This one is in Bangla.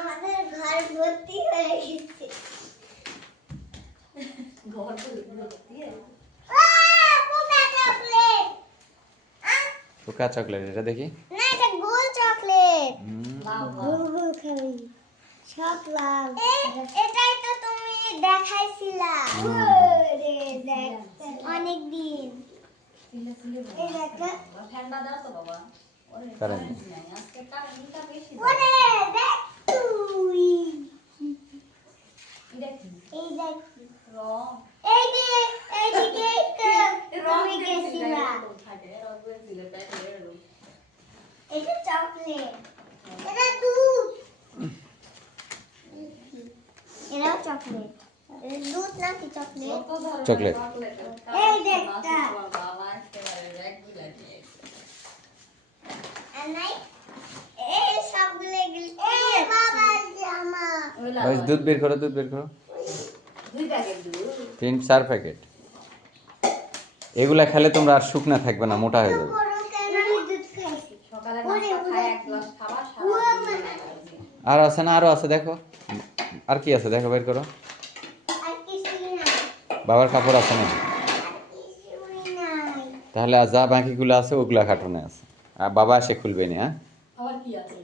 আমাদের ঘর ভর্তি হয়ে গেছে। ঘর ভর্তি পোকা চকলেট এটা দেখি না, এটা গোল চকলেট। লাল গোল গোল খাবি সব লাল। এটাই তো তুমি দেখাইছিলা দেখ অনেক দিন। এই দেখা ঠান্ডা দাও তো বাবা। ওরে কারেন্ট নাই, আজকে কারেন্টটা বেশি। ওরে দেখ তুই এটা কি? এই দেখ রং। এই যে এইদিকে রঙে গেছিলা। এটা চকলেট, এটা দুধ, এটাও চকলেট। এটা দুধ নাকি চকলেট? চকলেট। এই দেখটা। আর নাই এই সবগুলো এগুলো এই বাবা জামা। ওই দুধ বের করো দুধ বের করো 3-4 প্যাকেট এগুলা খেলে তোমরা আর শুকনা থাকবে না মোটা হয়ে যাবে বড় কেন আমি দুধ খাইছি সকালে নাস্তা খায় এক গ্লাস খাবার সারা আর আছে না আরো আছে দেখো আর কি আছে দেখো বের করো আর কিছুই নাই, বাবার কাপড় আছে না আর কিছুই নাই। তাহলে আর যা বাকিগুলো আছে ওগুলা কার্টুনে আছে আর বাবা এসে খুলবে না হ্যাঁ আবার কি আছে?